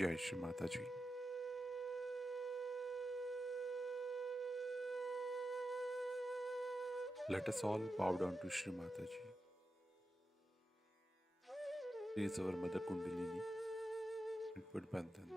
Jai Shri Mataji. Let us all bow down to Shri Mataji. She is our Mother Kundalini and put Bandhan.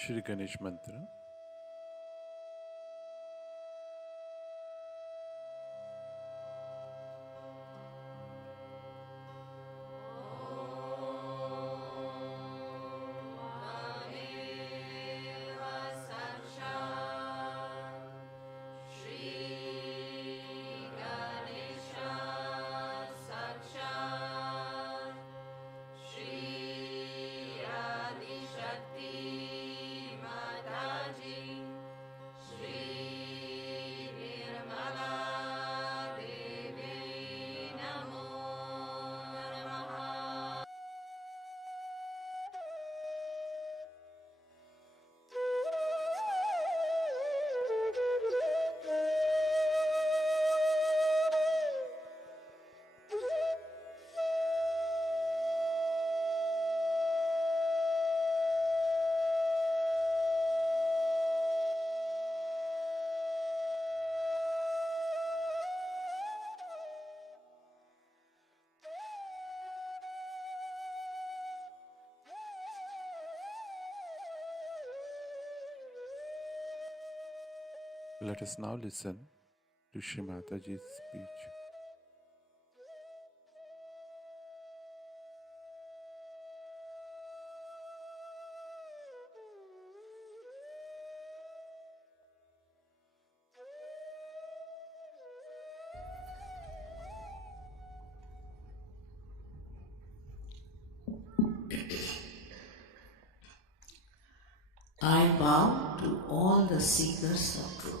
Shri Ganesh Mantra. Let us now listen to Shri Mataji's speech. I bow to all the seekers of truth.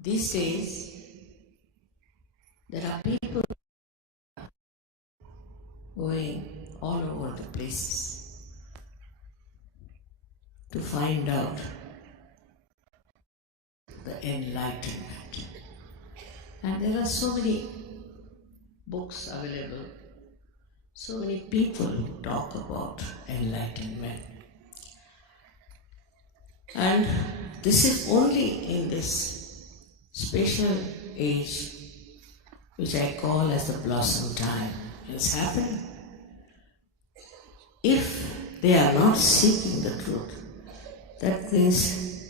These days, there are people going all over the places to find out the enlightenment. And there are so many books available, so many people who talk about enlightenment. And this is only in this special age which I call as the blossom time. It's happening. If they are not seeking the truth, that means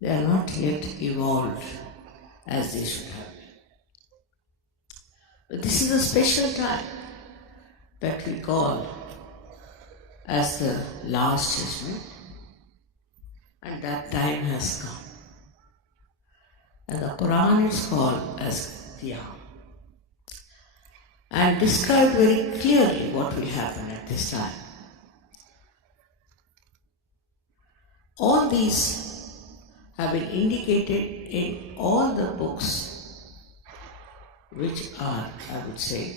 they are not yet evolved as they should have been. But this is a special time that we call as the last judgment, and that time has come. And the Quran is called as Qiyam, and described very clearly what will happen at this time. All these have been indicated in all the books which are, I would say,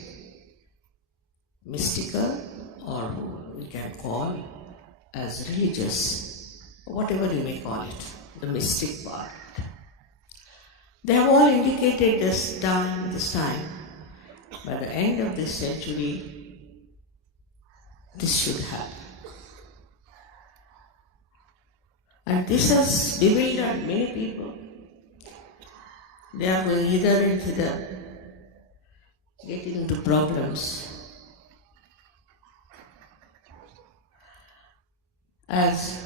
mystical, or we can call as religious, whatever you may call it, the mystic part. They have all indicated this time, by the end of this century, this should happen. And this has bewildered many people. They are going hither and thither, getting into problems. As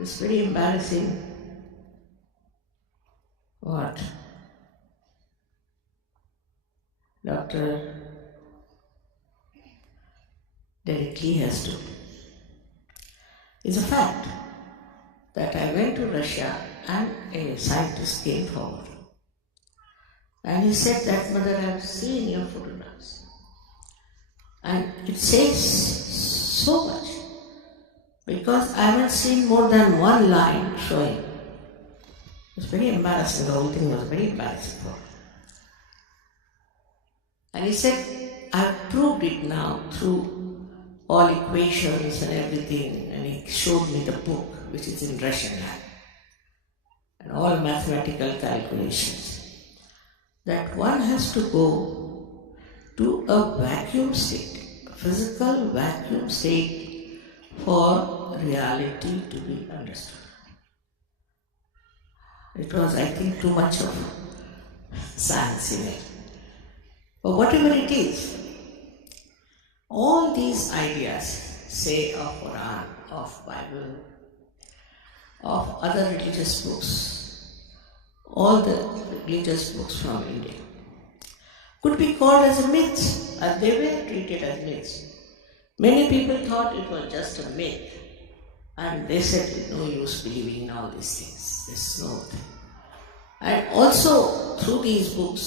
it's very embarrassing what Dr. Derek Lee has told. It's a fact that I went to Russia and a scientist came forward. And he said that, "Mother, I have seen your photographs." And it says so much, because I haven't seen more than one line showing. It was very embarrassing. The whole thing was very embarrassing for me. And he said, "I've proved it now through all equations and everything." And he showed me the book, which is in Russian language, and all mathematical calculations, that one has to go to a vacuum state, a physical vacuum state, for reality to be understood. It was, I think, too much of science in it. But whatever it is, all these ideas, say of Quran, of Bible, of other religious books, all the religious books from India, could be called as a myth, and they were treated as myths. Many people thought it was just a myth, and they said, "No use believing in all these things, there's no thing." And also, through these books,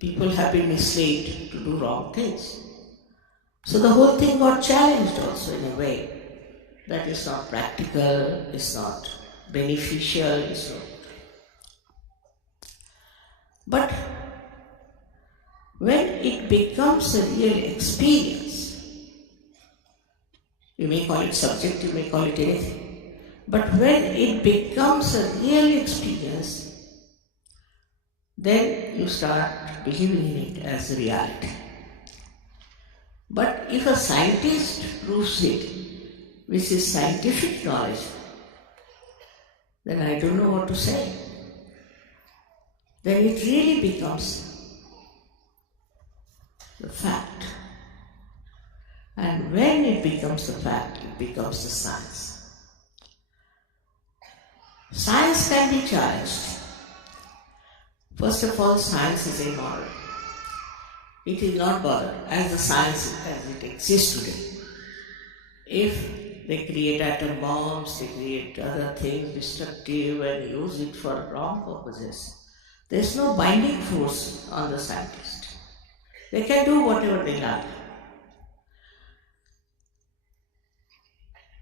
people have been misled to do wrong things. So the whole thing got challenged also in a way that is not practical, is not beneficial, is not. But when it becomes a real experience, you may call it subject, you may call it anything, but when it becomes a real experience, then you start believing in it as reality. But if a scientist proves it, which is scientific knowledge, then I don't know what to say. Then it really becomes the fact. And when it becomes the fact, it becomes the science. Science can be challenged. First of all, science is immoral. It is not bothered as the science as it exists today. If they create atom bombs, they create other things destructive and use it for wrong purposes, there is no binding force on the scientist. They can do whatever they like.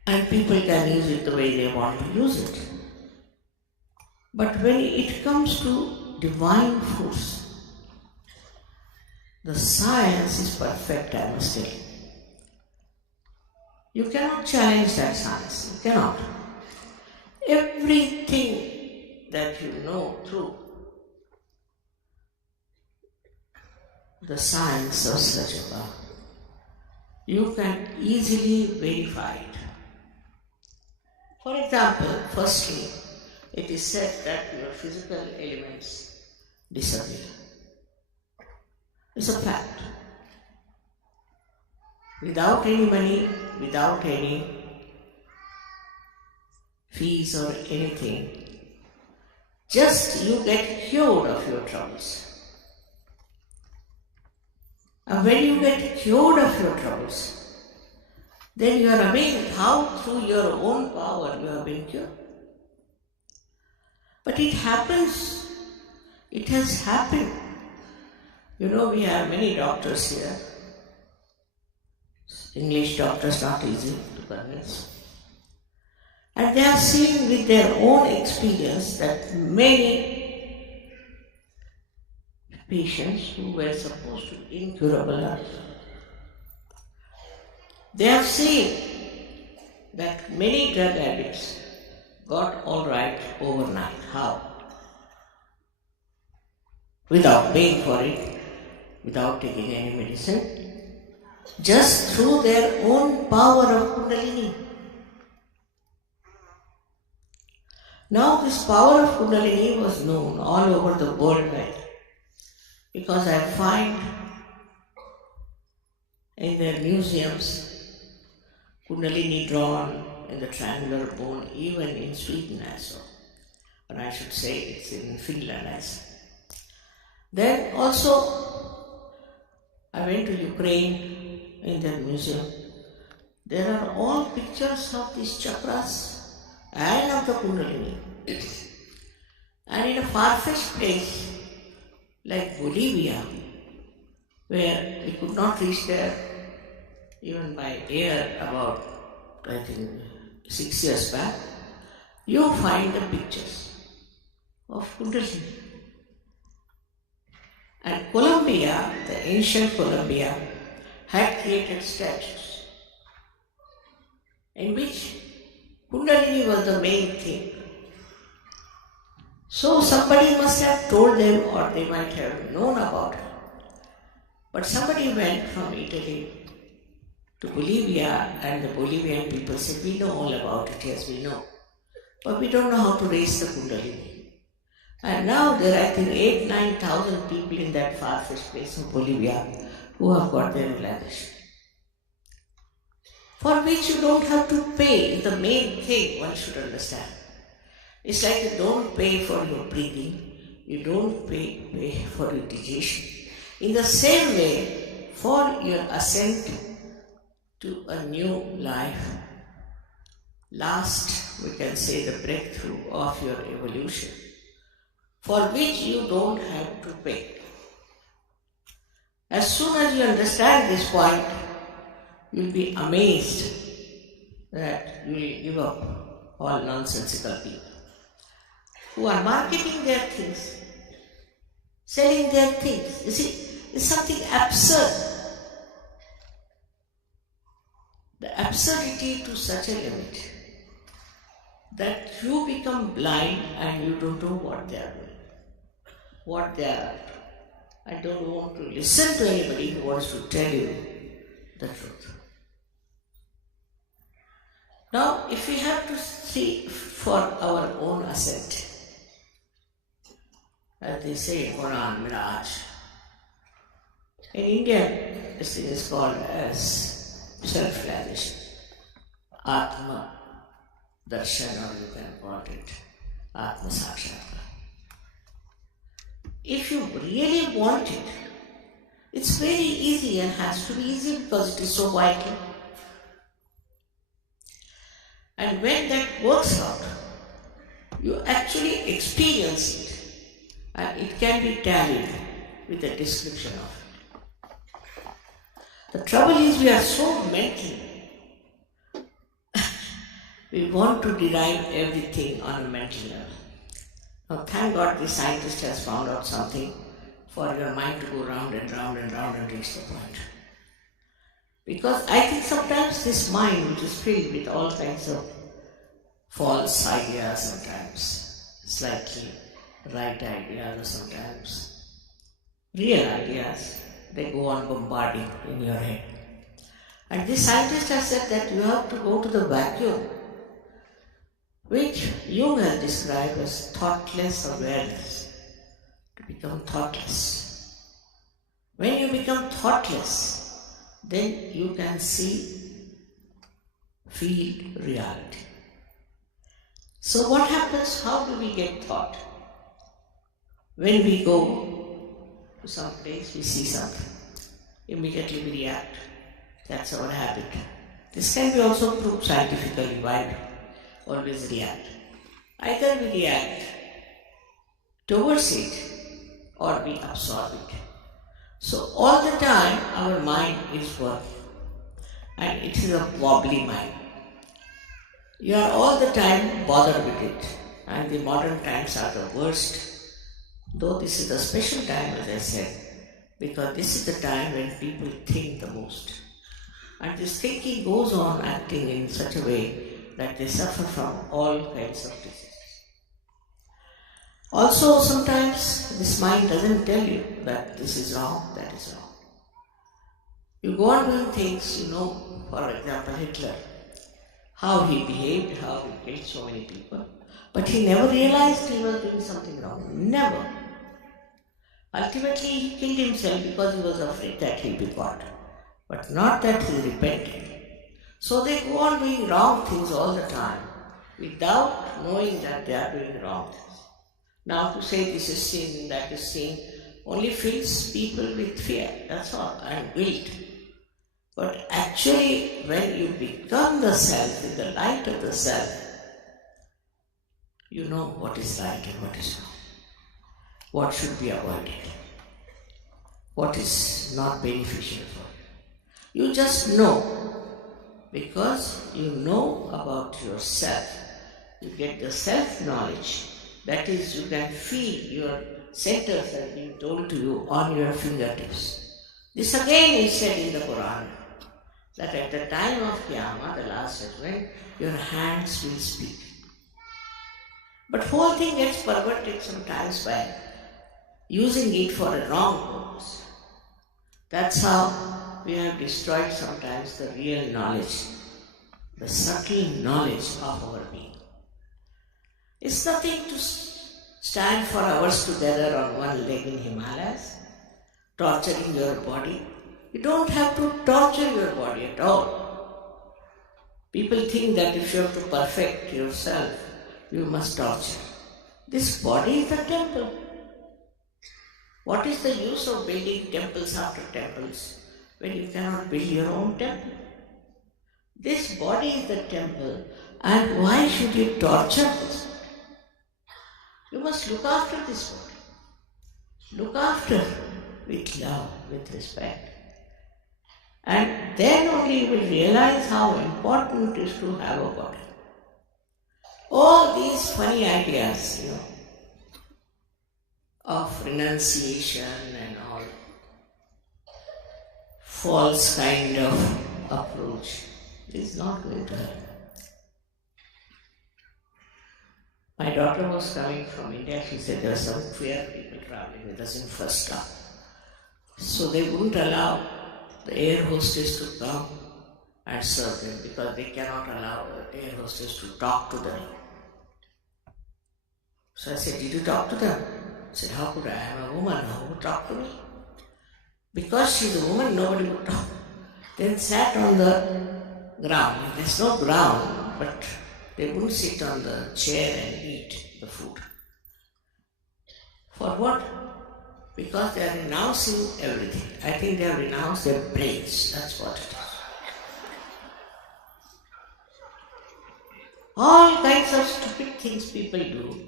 And people can use it the way they want to use it. But when it comes to divine force, the science is perfect, I must say. You cannot challenge that science. You cannot. Everything that you know through the science of Sajjava, you can easily verify it. For example, firstly, it is said that your physical elements disappear. It's a fact. Without any money, without any fees or anything, just you get cured of your troubles. And when you get cured of your troubles, then you are amazed how through your own power you have been cured. But it happens, it has happened. You know, we have many doctors here. English doctors not easy to convince. And they have seen with their own experience that many patients who were supposed to be incurable are. They have seen that many drug addicts got all right overnight. How? Without paying for it, without taking any medicine, just through their own power of Kundalini. Now this power of Kundalini was known all over the world because I find in their museums Kundalini drawn in the triangular bone, even in Sweden as well. But I should say it's in Finland as well. Then also I went to Ukraine in their museum. There are all pictures of these chakras and of the Kundalini. And in a far-fetched place like Bolivia, where we could not reach there even by air about, I think, 6 years back, you find the pictures of Kundalini. And Colombia, the ancient Colombia, had created statues in which Kundalini was the main thing. So somebody must have told them, or they might have known about it. But somebody went from Italy to Bolivia, and the Bolivian people said, we know all about it, yes we know. But we don't know how to raise the Kundalini. And now there are, I think, 8,000-9,000 people in that far-fetched place of Bolivia who have got their realization. For which you don't have to pay. The main thing one should understand. It's like you don't pay for your breathing, you don't pay for your digestion. In the same way, for your ascent to a new life, last, we can say, the breakthrough of your evolution, for which you don't have to pay. As soon as you understand this point, you'll be amazed that you will give up all nonsensical people who are marketing their things, selling their things. You see, it's something absurd. The absurdity to such a limit that you become blind and you don't know what they are doing, what they are up to. I don't want to listen to anybody who wants to tell you the truth. Now, if we have to see for our own ascent, as they say in Quran, Miraj, in India, this thing is called as self-realization, Atma Darshan, or you can call it Atma Sakshatkar. If you really want it, it's very easy and has to be easy because it is so vital. And when that works out, you actually experience it, and it can be tallied with a description of it. The trouble is we are so mental. We want to derive everything on a mental level. Now thank God the scientist has found out something for your mind to go round and round and round and reach the point. Because I think sometimes this mind, which is filled with all kinds of false ideas sometimes, slightly right ideas or sometimes real ideas, they go on bombarding in your head. And this scientist has said that you have to go to the vacuum, which Jung has described as thoughtless awareness, to become thoughtless. When you become thoughtless, then you can see, feel reality. So what happens? How do we get thought? When we go to some place, we see something, immediately we react. That's our habit. This can be also proved scientifically. Why we always react? Either we react towards it or we absorb it. So all the time our mind is working, and it is a wobbly mind. You are all the time bothered with it, and the modern times are the worst. Though this is a special time, as I said, because this is the time when people think the most. And this thinking goes on acting in such a way that they suffer from all kinds of diseases. Also, sometimes this mind doesn't tell you that this is wrong, that is wrong. You go on doing things, for example, Hitler, how he behaved, how he killed so many people, but he never realized he was doing something wrong. Never. Ultimately, he killed himself because he was afraid that he'll be caught, but not that he repented. So they go on doing wrong things all the time without knowing that they are doing wrong things. Now to say this is sin, that is sin, only fills people with fear, that's all, and guilt. But actually, when you become the self, with the light of the self, you know what is right and what is wrong, what should be avoided, what is not beneficial for you. You just know, because you know about yourself. You get the self-knowledge. That is, you can feel your centers are being told to you on your fingertips. This again is said in the Quran, that at the time of Qiyamah, the last judgment, your hands will speak. But whole thing gets perverted sometimes by using it for a wrong purpose. That's how we have destroyed sometimes the real knowledge, the subtle knowledge of our being. It's nothing to stand for hours together on one leg in Himalayas, torturing your body. You don't have to torture your body at all. People think that if you have to perfect yourself, you must torture. This body is the temple. What is the use of building temples after temples when you cannot build your own temple? This body is the temple, and why should you torture this body? You must look after this body. Look after with love, with respect. And then only you will realize how important it is to have a body. All these funny ideas, of renunciation and all, false kind of approach, is not going to help. My daughter was coming from India. She said there were some queer people traveling with us in first class. So they wouldn't allow the air hostess to come and serve them because they cannot allow the air hostess to talk to them. So I said, did you talk to them? I said, how could I? I'm a woman. Who would talk to me? Because she's a woman, nobody would talk. Then sat on the ground. There's no ground, but they wouldn't sit on the chair and eat the food. For what? Because they are renouncing everything. I think they have renounced their brains. That's what it is. All kinds of stupid things people do.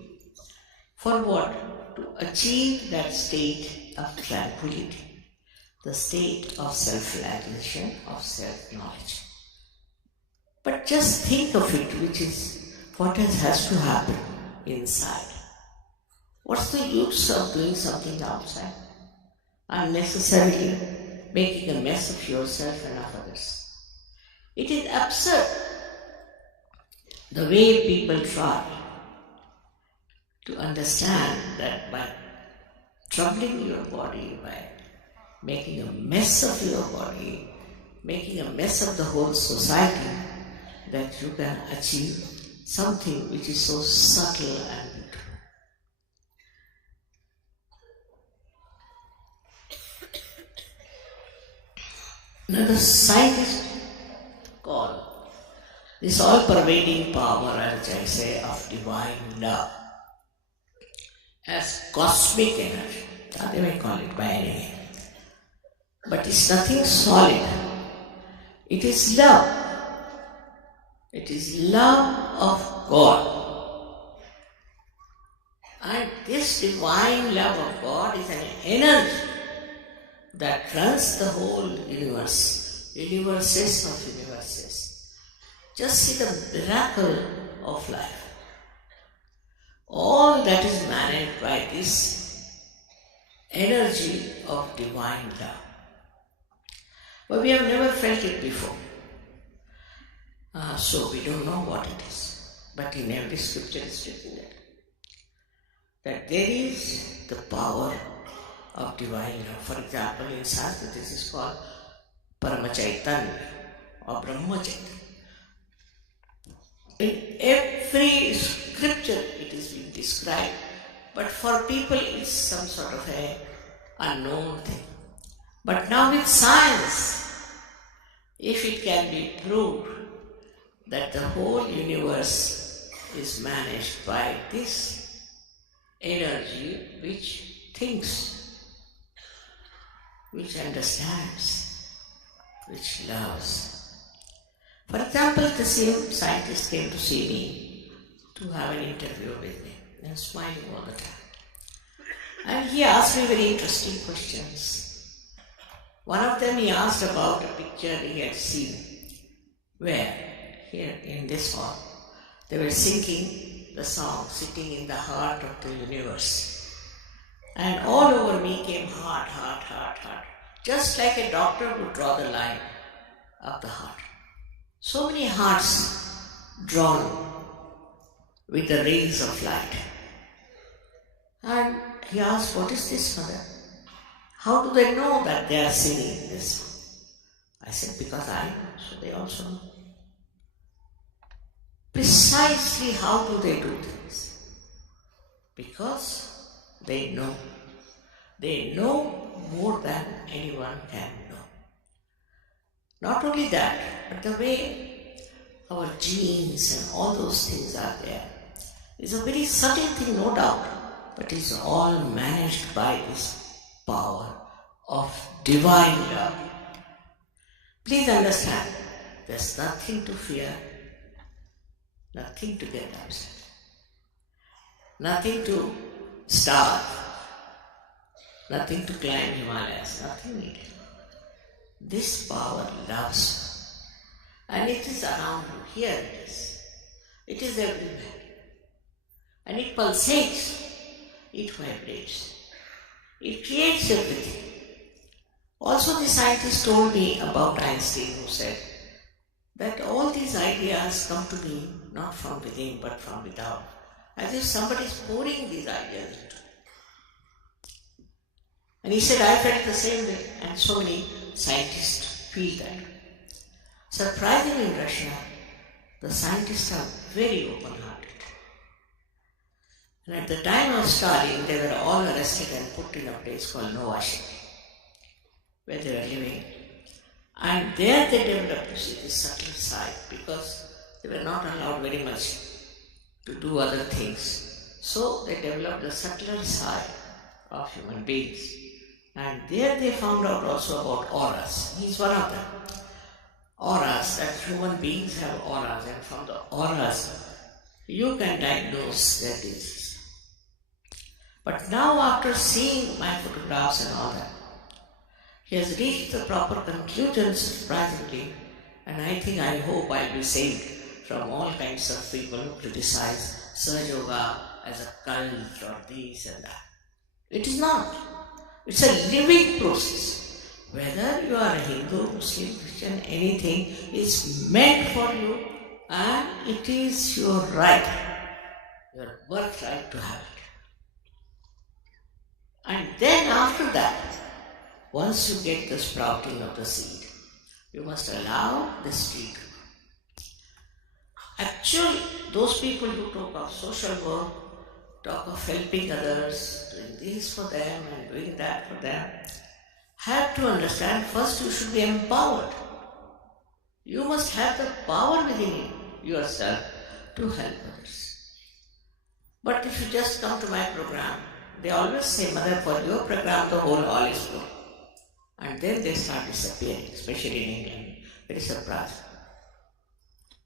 For what? To achieve that state of tranquility, the state of self-realization, of self-knowledge. But just think of it, which is what has to happen inside. What's the use of doing something outside? Unnecessarily making a mess of yourself and of others. It is absurd the way people try to understand that by troubling your body, by making a mess of your body, making a mess of the whole society, that you can achieve something which is so subtle and beautiful. Now the scientists call this all-pervading power, as I say, of divine love, as cosmic energy. They may call it by any name. But it's nothing solid. It is love. It is love of God. And this divine love of God is an energy that runs the whole universe, universes of universes. Just see the miracle of life. All that is managed by this energy of divine love. But we have never felt it before. So we don't know what it is. But in every scripture is written that there is the power of divine love. For example, in Sanskrit this is called Paramachaitanya or Brahmachaitanya. In every scripture it is being described, but for people it's some sort of an unknown thing. But now with science, if it can be proved that the whole universe is managed by this energy which thinks, which understands, which loves. For example, the same scientist came to see me to have an interview with me and smiling all the time. And he asked me very interesting questions. One of them he asked about a picture he had seen where, here in this hall, they were singing the song Sitting in the Heart of the Universe. And all over me came heart, heart, heart, heart. Just like a doctor would draw the line of the heart. So many hearts drawn with the rays of light. And he asked, what is this, Mother? How do they know that they are singing this song? I said, because I know, so they also know. Precisely how do they do things? Because they know. They know more than anyone can know. Not only that, but the way our genes and all those things are there is a very subtle thing, no doubt, but it's all managed by this power of divine love. Please understand, there's nothing to fear, nothing to get upset, nothing to starve, nothing to climb Himalayas, nothing needed. This power loves you, and it is around you. Here it is. It is everywhere. And it pulsates, it vibrates, it creates everything. Also, the scientist told me about Einstein, who said that all these ideas come to me not from within but from without, as if somebody is pouring these ideas into me. And he said, I felt the same way, and so many scientists feel that. Surprisingly, in Russia, the scientists are very open-hearted. And at the time of Stalin, they were all arrested and put in a place called Novosibirsk, where they were living. And there they developed, you see, this subtle side, because they were not allowed very much to do other things. So they developed the subtler side of human beings. And there they found out also about auras. He's one of them. Auras, that human beings have auras, and from the auras you can diagnose their disease. But now, after seeing my photographs and all that, he has reached the proper conclusions, surprisingly, and I hope I'll be saved from all kinds of people who criticize Sahaja Yoga as a cult or this and that. It is not. It's a living process. Whether you are a Hindu, Muslim, Christian, anything is meant for you, and it is your right, your birthright to have it. And then after that, once you get the sprouting of the seed, you must allow the seed to grow. Actually, those people who talk of social work, talk of helping others, doing this for them and doing that for them, have to understand first you should be empowered. You must have the power within yourself to help others. But if you just come to my program, they always say, Mother, for your program the whole hall is full. And then they start disappearing, especially in England. Very surprised.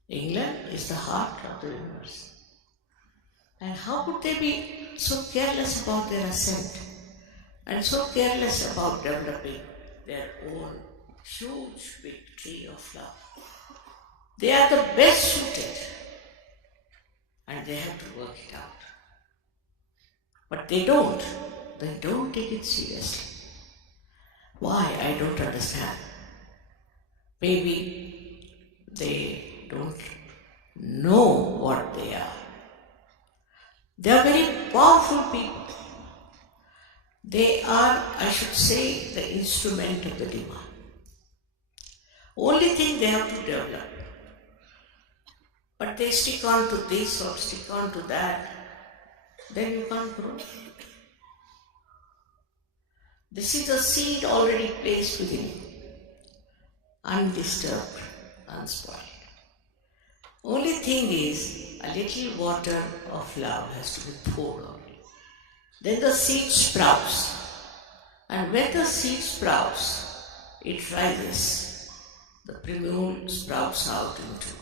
England is the heart of the universe. And how could they be so careless about their ascent and so careless about developing their own huge big tree of love? They are the best suited and they have to work it out. But they don't. They don't take it seriously. Why? I don't understand. Maybe they don't know what they are. They are very powerful people. They are, I should say, the instrument of the divine. Only thing they have to develop. But they stick on to this or stick on to that, then you can't grow. This is a seed already placed within you, undisturbed, unspoiled. Only thing is, a little water of love has to be poured on it. Then the seed sprouts. And when the seed sprouts, it rises. The primule sprouts out into,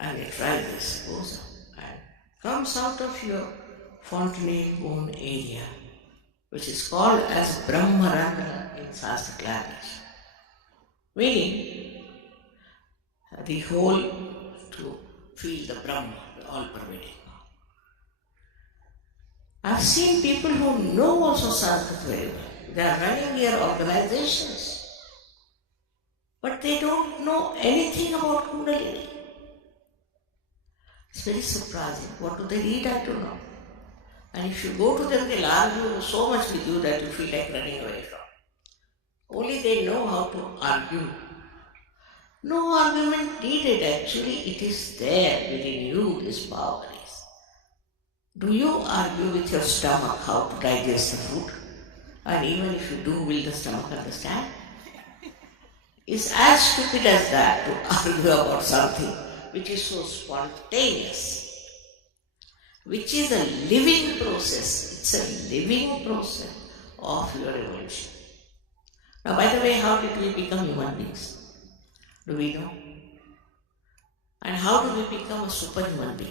and it rises, goes up, and comes out of your fontanel bone area, which is called as Brahmarandra in Sanskrit language, meaning the whole to feel the Brahma, the all-pervading. I've seen people who know also Sanskrit very well. They are running their organizations, but they don't know anything about Kundalini. It's very surprising. What do they read? I don't know. And if you go to them, they'll argue so much with you that you feel like running away from. Only they know how to argue. No argument needed. Actually, it is there within you, this power is. Do you argue with your stomach how to digest the food? And even if you do, will the stomach understand? It's as stupid as that to argue about something which is so spontaneous, which is a living process. It's a living process of your evolution. Now, by the way, how did we become human beings? Do we know? And how do we become a superhuman being?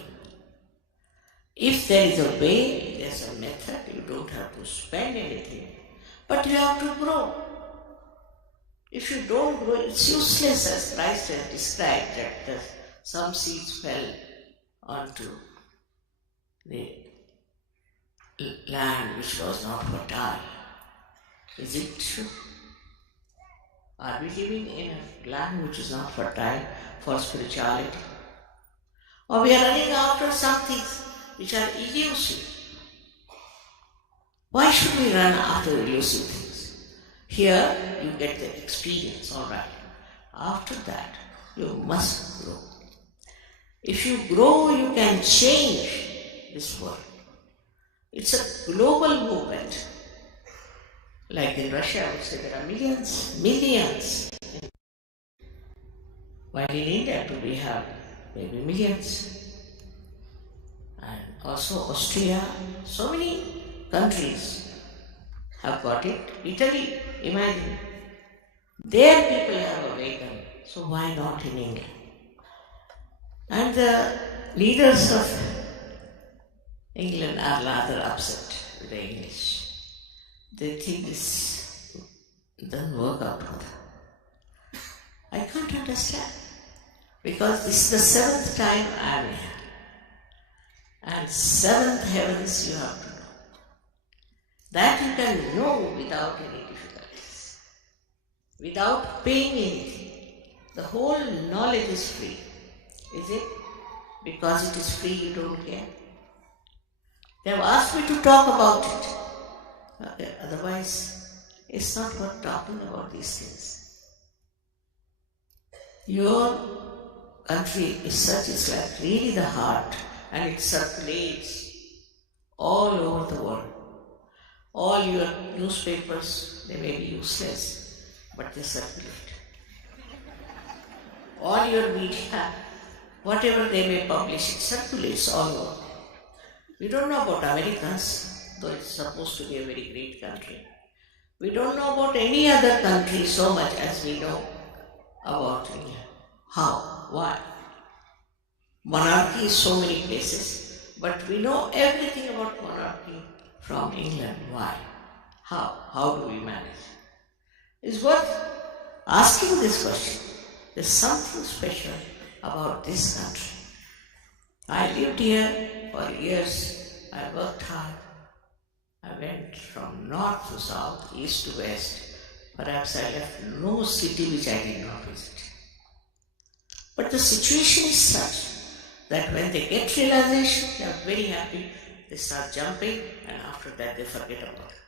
If there is a way, there's a method, you don't have to spend anything, but you have to grow. If you don't grow, it's useless, as Christ has described that some seeds fell onto the land which was not fertile. Is it true? Are we living in a land which is not fertile for spirituality? Or we are running after some things which are elusive? Why should we run after elusive things? Here you get the experience, all right. After that, you must grow. If you grow, you can change this world. It's a global movement. Like in Russia, I would say there are millions. While in India, too, we have maybe millions. And also Austria, so many countries have got it. Italy, imagine. Their people have awakened, so why not in England? And the leaders of England are rather upset with the English. They think this doesn't work out for them. I can't understand, because this is the 7th time I am here. And 7th heavens you have to know. That you can know without any difficulties, without paying anything. The whole knowledge is free. Is it? Because it is free, you don't care. They have asked me to talk about it. Okay, otherwise, it's not worth talking about these things. Your country is such, it's like really the heart, and it circulates all over the world. All your newspapers, they may be useless, but they circulate. All your media, whatever they may publish, it circulates all over. We don't know about Americans, though it's supposed to be a very great country. We don't know about any other country so much as we know about India. How? Why? Monarchy is so many places, but we know everything about monarchy from England. Why? How? How do we manage? It's worth asking this question. There's something special about this country. I lived here for years. I worked hard. I went from north to south, east to west. Perhaps I left no city which I did not visit. But the situation is such that when they get realization, they are very happy, they start jumping, and after that they forget about it.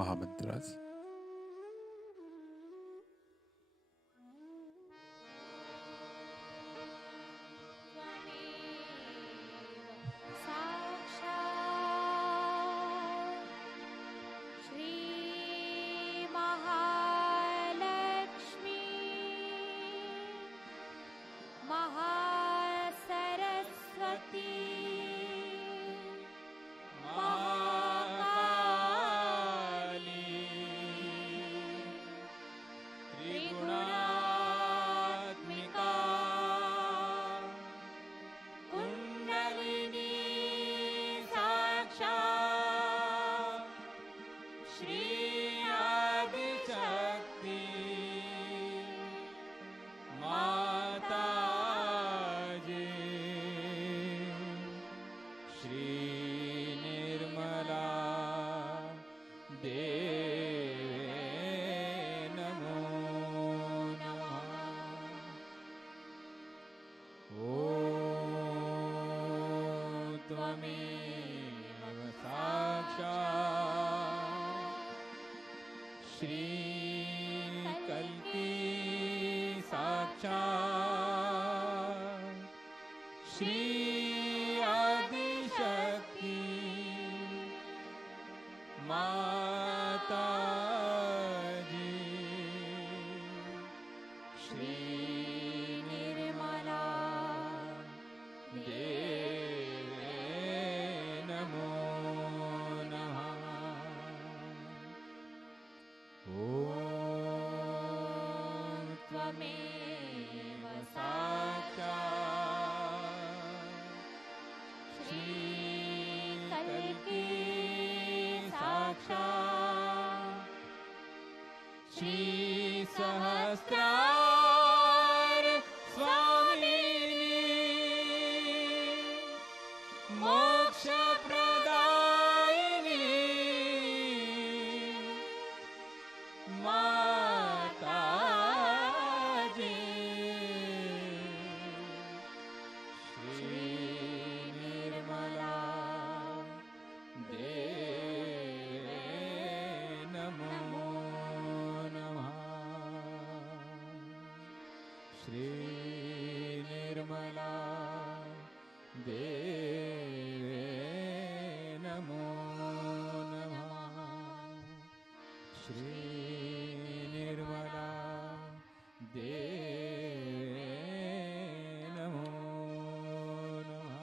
Mahamantras. Shri कल्की साक्षात् श्री आदिशक्ति माता जी श्री निर्मला देवे नमो नमः। ॐ त्वमेव साक्षात् श्री कल्की साक्षात् श्री सहस्रार स्वामिनी मोक्ष प्रदायिनी माता जी श्री निर्मला देवे नमो नमः। श्री निर्मला देवे नमो नमः। श्री निर्मला देवे नमो नमः।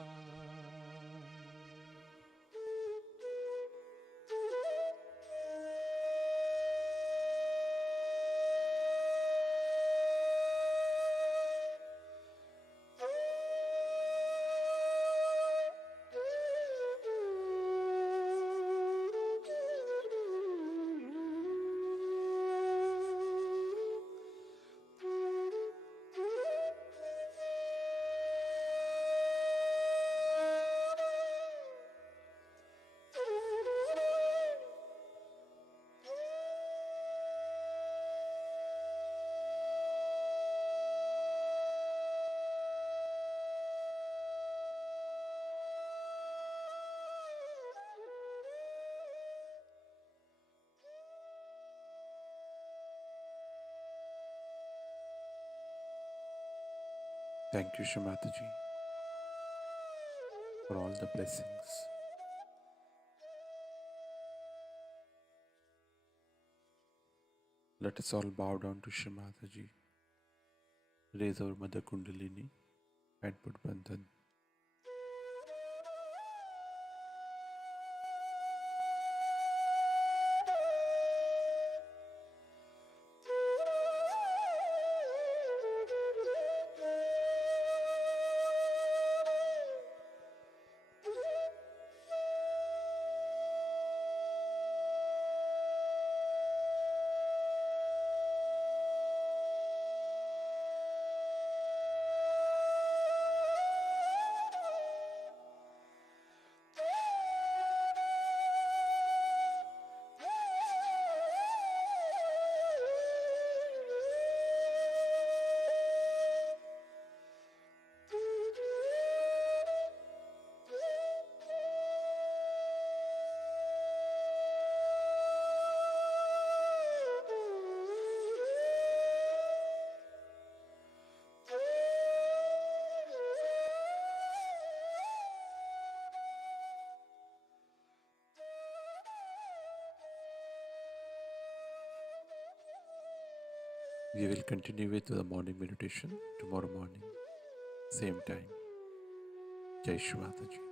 Thank you, Shri Mataji, for all the blessings. Let us all bow down to Shri Mataji, raise our Mother Kundalini and put Bandhan. We will continue with the morning meditation tomorrow morning, same time. Jai Shri Mataji.